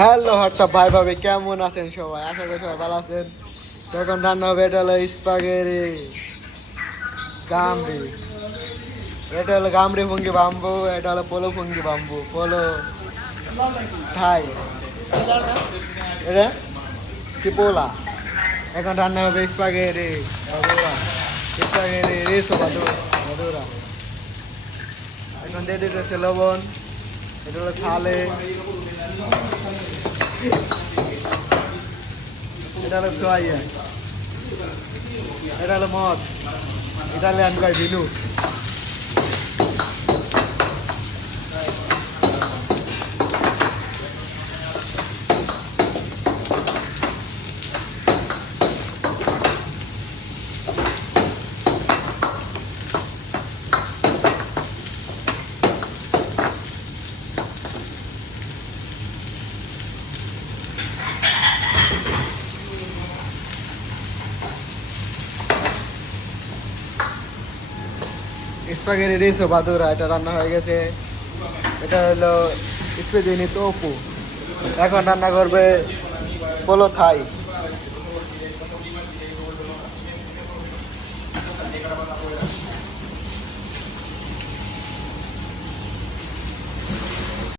Hello WhatsApp ভাই ভাবি কেমন আছেন সবাই? আশা করি সবাই ভালো আছেন। তো এখন রান্না হবে, এটা হলো স্পাগেরি গামরি, এটা হলো গামরি ফুঙ্গি বাম্বু, এটা হলো পোলো ফুঙ্গি বাম্বু, পোলো থাই, এটা চিপোলা। এখন রান্না হবে স্পাগেরি বাদুরা, স্পাগেরি রেসো বাদুরা। এখন দিয়ে দিতেছে লবণ, এটা হলো থালে, এটা হলো সোয়াইয়া, এটা হলো মদ, ইটালিয়ান গাই ভিনু। স্পাগেরি রিসো বাদুরা এটা রান্না হয়ে গেছে। এটা হলো স্পেদিনি তোপু। এখন রান্না করবে পোলো থাই।